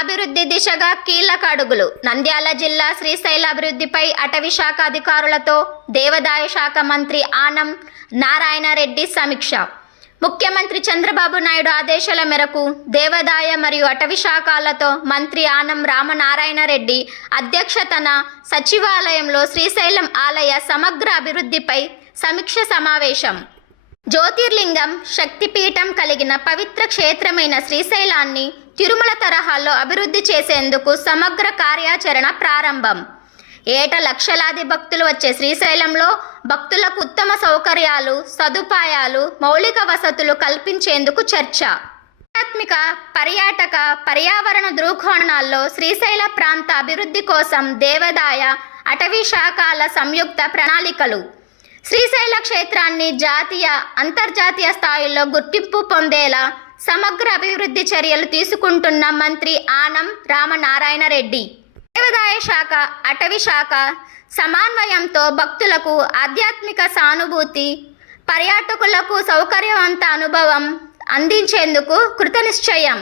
అభివృద్ధి దిశగా కీలక అడుగులు. నంద్యాల జిల్లా శ్రీశైల అభివృద్ధిపై అటవీ శాఖ అధికారులతో దేవాదాయ శాఖ మంత్రి ఆనం నారాయణ రెడ్డి సమీక్ష. ముఖ్యమంత్రి చంద్రబాబు నాయుడు ఆదేశాల మేరకు దేవాదాయ మరియు అటవీ శాఖలతో మంత్రి ఆనం రామనారాయణ రెడ్డి అధ్యక్షతన సచివాలయంలో శ్రీశైలం ఆలయ సమగ్ర అభివృద్ధిపై సమీక్ష సమావేశం. జ్యోతిర్లింగం శక్తిపీఠం కలిగిన పవిత్ర క్షేత్రమైన శ్రీశైలాన్ని తిరుమల తరహాలో అభివృద్ధి చేసేందుకు సమగ్ర కార్యాచరణ ప్రారంభం. ఏట లక్షలాది భక్తులు వచ్చే శ్రీశైలంలో భక్తులకు ఉత్తమ సౌకర్యాలు సదుపాయాలు మౌలిక వసతులు కల్పించేందుకు చర్చ. ఆధ్యాత్మిక పర్యాటక పర్యావరణ దృక్కోణాల్లో శ్రీశైల ప్రాంత అభివృద్ధి కోసం దేవాదాయ అటవీ శాఖల సంయుక్త ప్రణాళికలు. శ్రీశైల క్షేత్రాన్ని జాతీయ అంతర్జాతీయ స్థాయిలో గుర్తింపు పొందేలా సమగ్ర అభివృద్ధి చర్యలు తీసుకుంటున్న మంత్రి ఆనం రామనారాయణ రెడ్డి. దేవాదాయ శాఖ అటవీ శాఖ సమన్వయంతో భక్తులకు ఆధ్యాత్మిక సానుభూతి పర్యాటకులకు సౌకర్యవంత అనుభవం అందించేందుకు కృతనిశ్చయం.